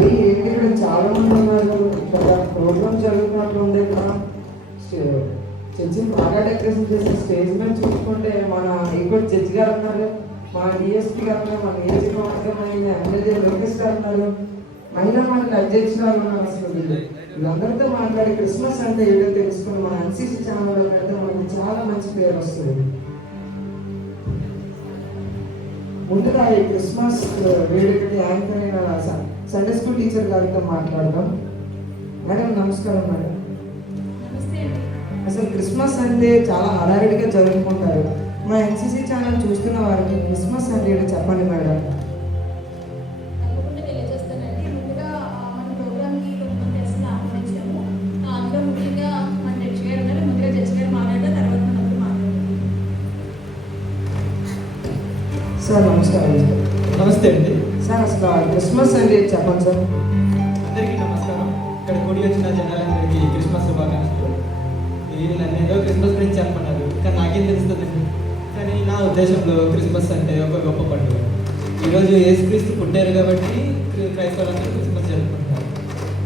అది ఏంటి ఇక్కడ చాలా మంది ఉన్నారు. ఇక్కడ ప్రోగ్రామ్ జరుగుతున్నట్లు ఉంది. మనం చర్చిని బాగా డెకరేషన్ చేసే స్టేజ్ మీద చూసుకుంటే మన ఇక్కడ జడ్జి గారు ఉన్నారు, మన డిఎస్పీ గారు ఉన్నారు, మన నియోజకవర్గమైన ఎమ్మెల్యే లోకేష్ గారు ఉన్నారు, మహిళా మండలి అధ్యక్షురాలు ఉన్నారు. అసలు వీళ్ళందరితో మాట్లాడి క్రిస్మస్ అంటే ఏదో తెలుసుకుని మన ఎన్సీసీ ఛానల్లో పెడితే మనకి చాలా మంచి పేరు వస్తుంది. ముందుగా ఈ క్రిస్మస్ వేడుకని యాంకర్ అయిన సండే స్కూల్ టీచర్ గారితో మాట్లాడదాం. మేడం నమస్కారం. మేడం అసలు క్రిస్మస్ అంటే చాలా హడావిడిగా జరుపుకుంటారు. మా ఎన్సీసీ ఛానల్ చూస్తున్న వారికి క్రిస్మస్ అంటే ఏంటో చెప్పండి మేడం. సార్ నమస్కారం. నమస్తే అండి. సార్ అసలు క్రిస్మస్ అంటే చెప్పండి సార్. అందరికీ నమస్కారం. ఇక్కడ కూడి వచ్చిన జనాలందరికీ క్రిస్మస్ శుభాకాంక్షలు. వీళ్ళు నన్ను ఏదో క్రిస్మస్ గురించి చెప్పమన్నారు, కానీ నాకేం తెలుస్తుందండి. కానీ నా ఉద్దేశంలో క్రిస్మస్ అంటే ఒక గొప్ప పండుగ. ఈరోజు యేసుక్రీస్తు పుట్టారు కాబట్టి క్రైస్తవులందరూ క్రిస్మస్ జరుపుకుంటారు.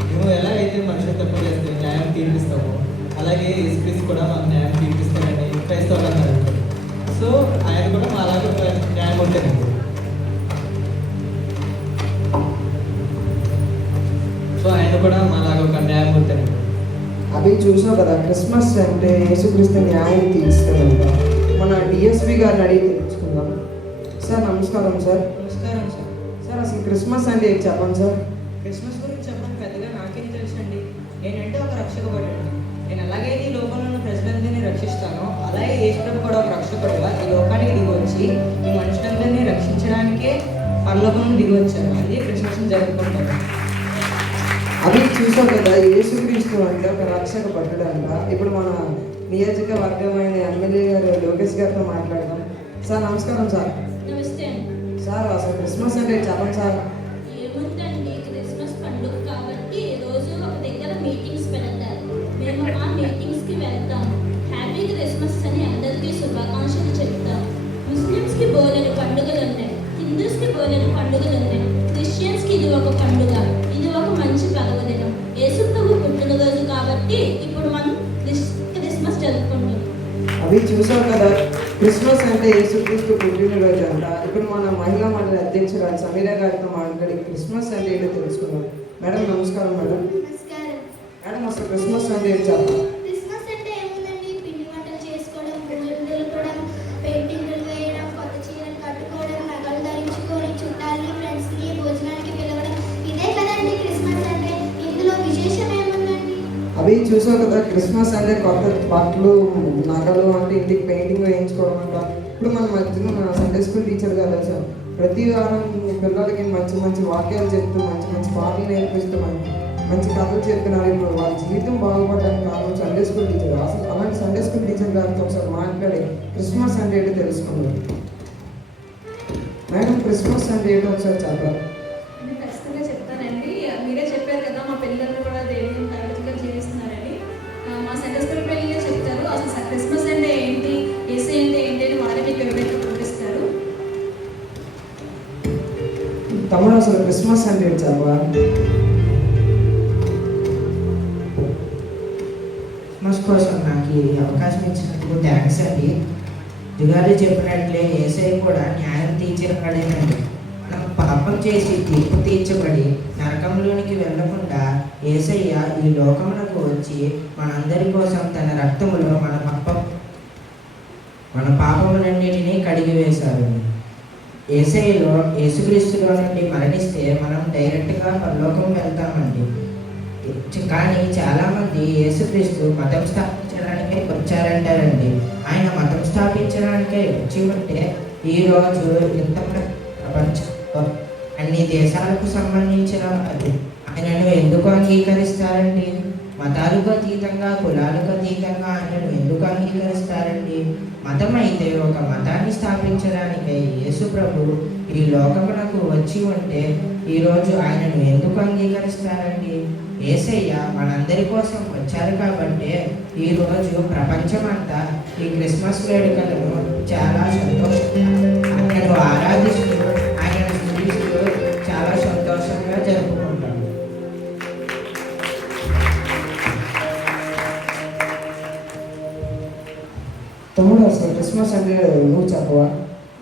మేము ఎలాగైతే మనుషులు తప్పు చేస్తే న్యాయం తీర్పిస్తామో, అలాగే యేసుక్రీస్తు కూడా మాకు న్యాయం తీర్పిస్తారని క్రైస్తవులందరూ అంటారు. సో ఆయన కూడా మా అలాగే న్యాయం ఉంటారండి. సో ఆయన కూడా మాలాగా ఒక న్యాయమూర్తి. అవి చూసావు కదా, క్రిస్మస్ అంటే యేసుక్రీస్తు న్యాయం తీర్చుతారంట. మన డిఎస్పీ గారిని అడిగి తెలుసుకుందాం. సార్ నమస్కారం. సార్ నమస్కారం సార్. సార్ అసలు క్రిస్మస్ అంటే ఏంటి చెప్పండి సార్. క్రిస్మస్ గురించి చెప్పండి పెద్దగా నాకేం తెలుసండి. నేనంటే ఒక రక్షకుడండి. నేను ఎలాగైతే ఈ లోకంలో ప్రజలందరినీ రక్షిస్తానో, అలాగే యేసుప్రభు కూడా ఒక రక్షకుడుగా ఈ లోకానికి దిగి వచ్చి ఈ మనుషులందరినీ రక్షించడానికే పరలోకం దిగి వచ్చారు. అది క్రిస్మస్ జరుపుకుంటారు. అవి చూసావు కదా, యేసుక్రీస్తు అంటే ఒక రక్షక భటుడు అంట. ఇప్పుడు మన నియోజకవర్గమైన ఎమ్మెల్యే గారు లోకేష్ గారితో మాట్లాడదాం. సార్ నమస్కారం. సార్ నమస్తే అండి. సార్ అసలు క్రిస్మస్ అంటే చెప్పండి సార్. ఏముందండి, క్రిస్మస్ పండుగ కాబట్టి రోజు ఒక దగ్గర మీటింగ్స్ పెడతారు. మేము ఆ మీటింగ్స్కి వెళ్తాము. హ్యాపీ క్రిస్మస్ అని అందరికీ శుభాకాంక్షలు చెప్తాము. ముస్లిమ్స్కి బోలెడు పండుగలు ఉన్నాయి, హిందూస్కి బోలెడు పండుగలు ఉన్నాయి, క్రిస్టియన్స్కి ఇది ఒక పండుగ. ఇది ఒక మంచి పర్వదినం, యేసు ప్రభు పుట్టినరోజు కాబట్టి ఇప్పుడు మనం క్రిస్మస్ జరుపుకుంటాం. అవి చూసావు కదా, క్రిస్మస్ అంటే యేసుక్రీస్తు పుట్టినరోజు అంట. ఇప్పుడు మన మహిళా మండలి అధ్యక్షురాలు సమీర గారితో మాట్లాడి క్రిస్మస్ అంటే ఏంటో తెలుసుకున్నాం. మేడం నమస్కారం. మేడం నమస్కారం. మేడం అసలు క్రిస్మస్ అంటే ఏంటి చెప్పండి. క్రిస్మస్ అంటే ఏముందండి, పిండి వంటలు చేసుకోవడం, పువ్వులు దులపడం, పెయింటింగ్లు వేయడం, కొత్త చీరలు కట్టుకోవడం, నగలు ధరించుకొని చుట్టాలని ఫ్రెండ్స్ని భోజనానికి పిలవడం. ఇదే కదండి క్రిస్మస్ అంటే. ఇందులో విశేషం ఏముందండి? అవి చూసావు కదా, క్రిస్మస్ అంటే కొత్త బట్టలు, నగలు అంటే ఇంటికి పెయింటింగ్ వేయించుకోవడం అంట. ఇప్పుడు మన మధ్యలో మన సండే స్కూల్ టీచర్ గారు వచ్చారు. ప్రతి వారం పిల్లలకి మంచి మంచి వాక్యాలు చెప్తూ, మంచి మంచి పాటలు నేర్పిస్తూ, మంచి కథలు చెప్తున్నారు. ఇప్పుడు వాళ్ళ జీవితం బాగుపడడానికి కారణం సండే స్కూల్ టీచర్. అసలు అలాంటి సండే స్కూల్ టీచర్ గారితో ఒకసారి మాట్లాడి క్రిస్మస్ అంటే ఏంటో తెలుసుకున్నారు. మేడం క్రిస్మస్ అంటే ఏంటో ఒకసారి చెప్పాలి. నేను ఖచ్చితంగా చెప్తానండి. మీరే చెప్పారు కదా మా పిల్లలు కూడా దేవుని తరగతిగా జీవిస్తున్నారని. మా సండే స్కూల్ పిల్లలే చెప్తారు అసలు క్రిస్మస్ అంటే ఏంటి, యేసు అంటే ఏంటి అని వారే మీకు ఎవరైతే చూపిస్తారు. తమ్ముడు అసలు క్రిస్మస్ అంటే ఏంటి చెప్పాలి. క్రిస్మస్ కోసం నాకు ఈ అవకాశం ఇచ్చినందుకు థ్యాంక్స్ అండి. దిగారు చెప్పినట్లే యేసయ్య కూడా న్యాయం తీర్చబడేనండి. మనం పాపం చేసి తీర్పు తీర్చబడి నరకంలోనికి వెళ్ళకుండా యేసయ్య ఈ లోకమునకు వచ్చి మనందరి కోసం తన రక్తములో మన పాపములన్నిటినీ కడిగి వేశారు. యేసయ్యలో యేసుక్రీస్తులో నుండి మరణిస్తే మనం డైరెక్ట్గా పరలోకం వెళ్తామండి. కానీ చాలామంది యేసుక్రీస్తు మతం స్థాపించడానికే వచ్చారంటారండి. ఆయన మతం స్థాపించడానికే వచ్చి ఉంటే ఈరోజు ఇంత ప్రపంచంలో అన్ని దేశాలకు సంబంధించిన ఆయనను ఎందుకు అంగీకరిస్తారండి? మతాలకు అతీతంగా, కులాలకు అతీతంగా ఆయనను ఎందుకు అంగీకరిస్తారండి? మతం అయితే ఒక మతాన్ని స్థాపించడానికే యేసు ప్రభు ఈ లోకమునకు వచ్చి ఉంటే ఈరోజు ఆయనను ఎందుకు అంగీకరిస్తారండి? యేసయ్య మనందరి కోసం వచ్చారు కాబట్టి ఈరోజు ప్రపంచమంతా ఈ క్రిస్మస్ వేడుకలను చాలా సంతోషంగా ఆయనను ఆరాధిస్తూ, ఆయనను స్తుతిస్తూ చాలా సంతోషంగా జరుపుకుంటాము. తమ్ముడు అసలు క్రిస్మస్ అంటే నువ్వు చెప్పవా?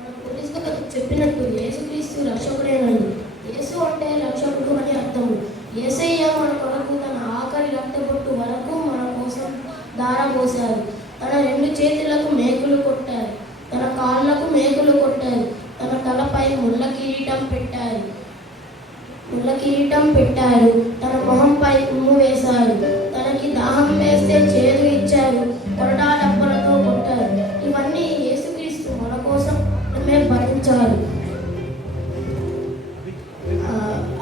మన పోలీస్ గారు చెప్పినట్టు యేసుక్రీస్తు రక్షకుడేనండి. యేసు అంటే రక్షకుడు అని అర్థము. యేసయ్య మన కొరకు తన ఆఖరి రక్తబొట్టు వరకు మన కోసం దారపోశారు. తన 2 చేతులకు మేకులు కొట్టారు, తన కాళ్ళకు మేకులు కొట్టారు, తన తలపై ముళ్ళ కిరీటం పెట్టారు, తన మొహంపై ఉమ్ము వేశారు, తనకి దాహం వేస్తే చేదు ఇచ్చారు, కొరడా డబ్బలతో కొట్టారు. ఇవన్నీ యేసుక్రీస్తు మన కోసం భరించారు.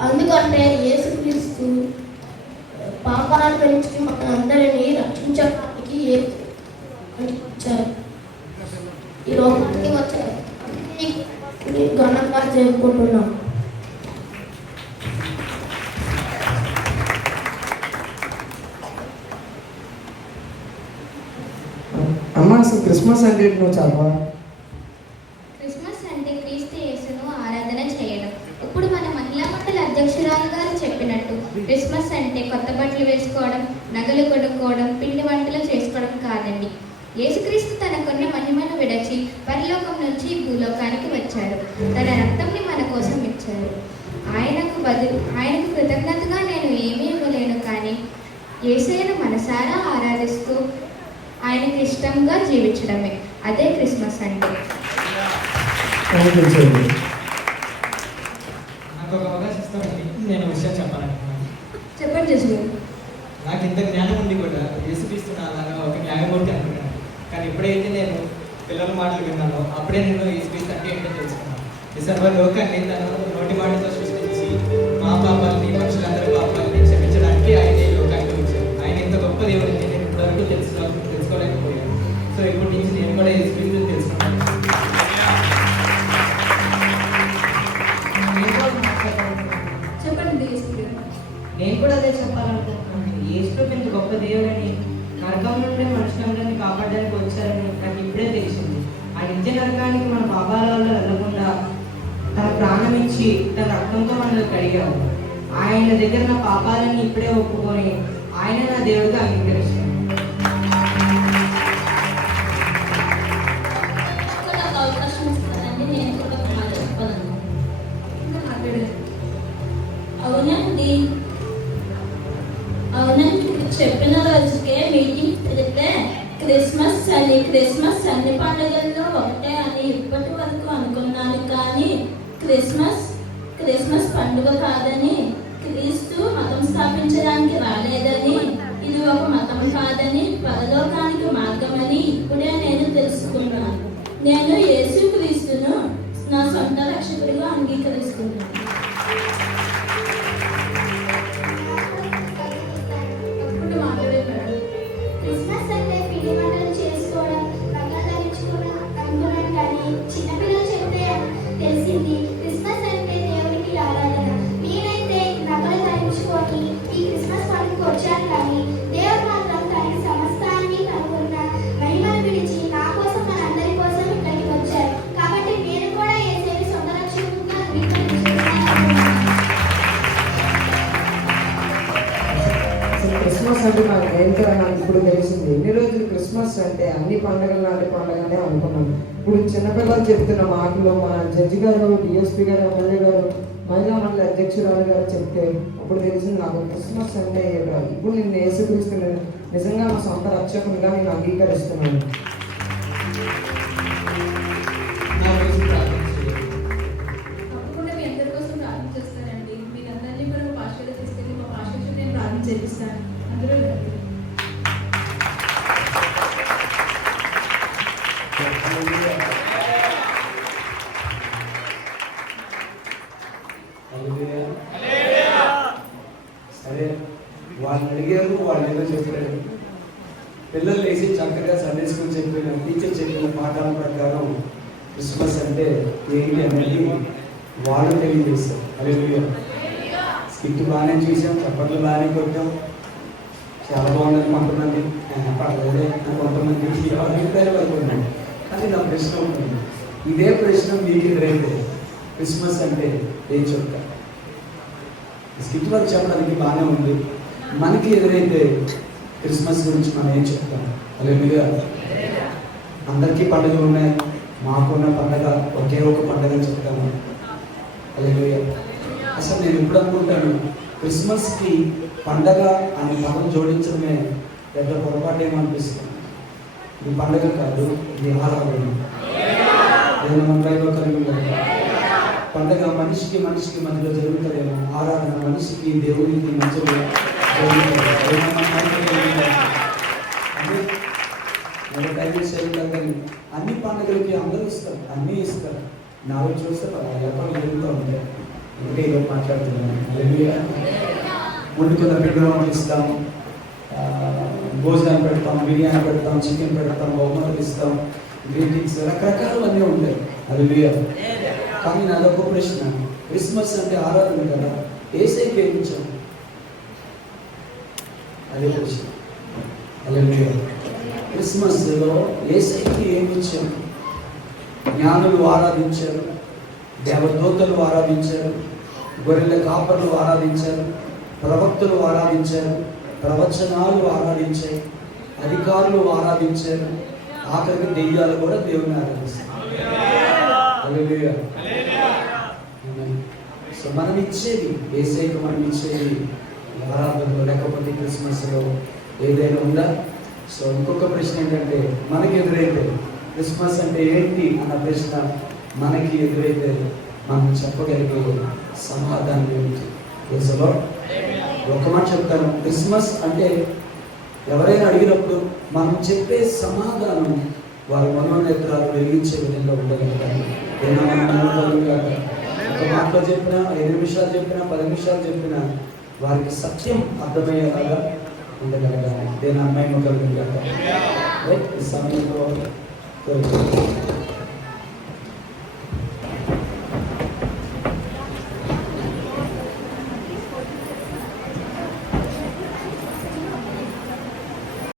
అందుకంటే యేసుక్రీస్తు పాపాల నుంచి మనందరినీ రక్షించడానికి వచ్చారు, ఈ లోకానికి వచ్చారు. ఘనంగా జరుపుకుంటున్నాం. అమ్మ అసలు క్రిస్మస్ అంటే నువ్వు చెప్పవా? క్రిస్మస్ అంటే క్రీస్తు యేసును ఆరాధన చేయడం. ఇప్పుడు మన మహిళా మండలి అధ్యక్షురాలు గారు చెప్పినట్టు క్రిస్మస్ అంటే కొత్త బట్టలు వేసుకోవడం, నగలు కొనుక్కోవడం, పిండి వంటలు చేసుకోవడం కాదండి. యేసుక్రీస్తు తనకున్న మహిమను విడచి పరలోకం నుంచి భూలోకానికి వచ్చారు. తన రక్తంని మన కోసం ఇచ్చారు. ఆయనకు కృతజ్ఞతగా నేను ఏమీ ఇవ్వలేను, కానీ యేసయ్యను మనసారా ఆరాధిస్తూ ఆయనకి ఇష్టంగా జీవించడమే. అదే క్రిస్మస్ అంటే. నాకు ఒక అవకాశం ఇస్తామండి, నేను విషయం చెప్పాలనుకున్నాను. చెప్పండి జస్సు. నాకు ఇంత జ్ఞానం ఉండి కూడా యేసుక్రీస్తు అలాగా ఒక న్యాయమూర్తి అనుకున్నాను. కానీ ఎప్పుడైతే నేను పిల్లల మాటలు విన్నానో అప్పుడే నేను యేసుక్రీస్తు అంటే ఏంటో తెలుసుకున్నాను. ఈ సర్వ లోకాన్ని తను నోటి మాటతో సృష్టించి మా పాపాలని, మనుషులందరి పాపాలని క్షమించడానికి ఆయన ఈ లోకానికి వచ్చారు. ఆయన ఇంత గొప్ప దేవుడు నేను ఇప్పటివరకు తెలుసుకోలేకపోయాను. సో ఇప్పటి నుంచి నేను కూడా యేసుక్రీస్తు తెలుసుకున్నాను. చెప్పండి. నేను కూడా అదే చెప్పాలనుకుంటున్నాను. యేసు ఇంత గొప్ప దేవుడని, నరకం నుండి మనుషులందరినీ కాపాడడానికి వచ్చారని నాకు ఇప్పుడే తెలిసింది. ఆ నిత్య నరకానికి మన పాపాల వల్ల వెళ్ళకుండా తన ప్రాణం ఇచ్చి తన రక్తంతో మనల్ని కడిగాము. ఆయన దగ్గర నా పాపాలని ఇప్పుడే ఒప్పుకొని ఆయన నా దేవుడిగా అంగీకరిస్తాను. నాకు అవకాశం ఇస్తారండి, నేను కూడా ఒక మాట చెప్పాలను. అవునండి చెప్పిన రోజుకే మీటింగ్ పెడితే క్రిస్మస్ అన్ని పండుగల్లో ఒకటే అని ఇప్పటి వరకు అనుకున్నాను. కానీ క్రిస్మస్ పండుగ కాదని, క్రీస్తు మతం స్థాపించడానికి రాలేదని, ఇది ఒక మతం కాదని, పరలోకానికి మార్గమని ఇప్పుడే నేను తెలుసుకున్నాను. నేను యేసు క్రీస్తును నా సొంత రక్షకుడిగా అంగీకరిస్తున్నాను. క్రిస్మస్ అంటే పిండి వంటలు చేసుకోవడం, రంగులు ధరించుకోవడం అనుకున్నాను, కానీ చిన్నపిల్లలు చెప్తే తెలిసింది క్రిస్మస్ అంటే దేవుడికి ఆరాధన. నేనైతే నగలు ధరించుకొని ఈ క్రిస్మస్ పండుగకు వచ్చాను, కానీ దేవుడు మాత్రం తన సమస్తాన్ని కనుగొన్న మహిమను విడిచి నా కోసం, మనందరి కోసం ఇక్కడికి వచ్చారు. కాబట్టి నేను కూడా యేసుని సొంత రక్షకుడిగా క్రిస్మస్ అంటే నాకు ఏంటో నాకు ఇప్పుడు తెలిసింది. ఎన్ని రోజులు క్రిస్మస్ అంటే అన్ని పండుగల లాంటి పండుగనే అనుకున్నాను. ఇప్పుడు చిన్నపిల్లలు చెప్తున్న మాటలు మన జడ్జి గారు, డిఎస్పీ గారు, ఎమ్మెల్యే గారు, మహిళా మండలి అధ్యక్షురాలు గారు చెప్తే అప్పుడు తెలిసింది నాకు క్రిస్మస్ అంటే ఇప్పుడు నేను యేసుక్రీస్తుని నిజంగా నా సొంత రక్షకునిగా నేను అంగీకరిస్తున్నాను. నా గురించి ప్రార్థించండి. తప్పకుండా మీ అందరి కోసం ప్రార్థన చేస్తానండి. మీరందరినీ కూడా మా పాస్టర్ తీసుకెళ్ళి మా పాస్టర్ నేను ప్రార్థన చేపిస్తాను. అందరూ రండి. సరే, వాళ్ళని అడిగారు, వాళ్ళు ఏదో చెప్పారు. పిల్లలు వేసి చక్కగా సండే స్కూల్ చెప్పిన టీచర్ చెప్పిన పాఠాల ప్రకారం క్రిస్మస్ అంటే ఏంటి అనేది వాళ్ళు తెలియజేస్తారు. హల్లెలూయా. స్కిట్ బాగానే చూసాం, చప్పట్లు బాగానే కొట్టాం, చాలా బాగుందని కొంతమంది పర్లేదే కొంతమంది అభిప్రాయాలు అనుకున్నాను. కానీ నా ప్రశ్న ఉంటుంది, ఇదే ప్రశ్న మీకు ఎదురైతే క్రిస్మస్ అంటే ఏం చెప్తారు? స్కిట్ వర్క్ చెప్పడానికి బాగానే ఉంది, మనకి ఎదురైతే క్రిస్మస్ గురించి మనం ఏం చెప్తాం? హల్లెలూయా. అందరికీ పండుగలు ఉన్నాయి, మాకున్న పండగ ఒకే ఒక పండుగ చెప్తాము. హల్లెలూయా. అసలు నేను ఎప్పుడు అనుకుంటాను, క్రిస్మస్కి పండగ అనే పదం జోడించడమే పెద్ద పొరపాటు ఏమనిపిస్తుంది. ఇది పండగ కాదు, ఇది ఆరాధన. నేను మన బైబిల్లో కలిగి ఉన్నాను. పండగ మనిషికి మధ్యలో జరుగుతుందేమో, ఆరాధన మనిషికి దేవునికి మధ్యలో జరుగుతుంది. అన్ని పండుగలకి అందరూ ఇస్తారు, అన్నీ ఇస్తారు. నాలుగు చూస్తే వ్యాపారం జరుగుతూ ఉంటాయి. ఇంకే ఈరోజు మాట్లాడుతున్నాను. ముందు కొంత ప్రోగ్రామ్ ఇస్తాం, భోజనాలు పెడతాం, బిర్యానీ పెడతాం, చికెన్ పెడతాం, బహుమతులు ఇస్తాం, గ్రీటింగ్స్, రకరకాలు అన్నీ ఉంటాయి. హల్లెలూయా. కానీ నాదొక ప్రశ్న, క్రిస్మస్ అంటే ఆరాధన కదా, యేసయ్యకి ఏమి ఇచ్చాం? అదే ప్రశ్న. హల్లెలూయా. క్రిస్మస్లో యేసయ్యకి ఏమి ఇచ్చాం? జ్ఞానులు ఆరాధించారు, దేవదూతలు ఆరాధించారు, గొర్రెల కాపర్లు ఆరాధించారు, ప్రవక్తలు ఆరాధించారు, ప్రవచనాలు ఆరాధించాయి, అధికారులు ఆరాధించారు, ఆఖరికి దెయ్యాలు కూడా దేవుని ఆరాధిస్తారు. హల్లెలూయా. సో మనం ఇచ్చేది యేసయ్యకు, మనం ఇచ్చేది ఆరాధనలో, లేకపోతే క్రిస్మస్లో ఏదైనా ఉందా? సో ఇంకొక ప్రశ్న ఏంటంటే, మనకి ఎదురైతే క్రిస్మస్ అంటే ఏంటి అన్న ప్రశ్న మనకి ఎదురైతే మనం చెప్పగలిగే సమాధానం ఏమిటి? తెలుసులో ఒక మాట చెప్తాను, క్రిస్మస్ అంటే ఎవరైనా అడిగినప్పుడు మనం చెప్పే సమాధానం వారి మనోనేత్రాలు వెలిగించే విధంగా ఉండగలుగుతారు. ఒక మాటలో చెప్పినా, 5 నిమిషాలు చెప్పినా, 10 నిమిషాలు చెప్పినా వారికి సత్యం అర్థమయ్యేలాగా ఉండగలగాలి. దేని అమ్మాయి కలుగుతారు. ఈ సమయంలో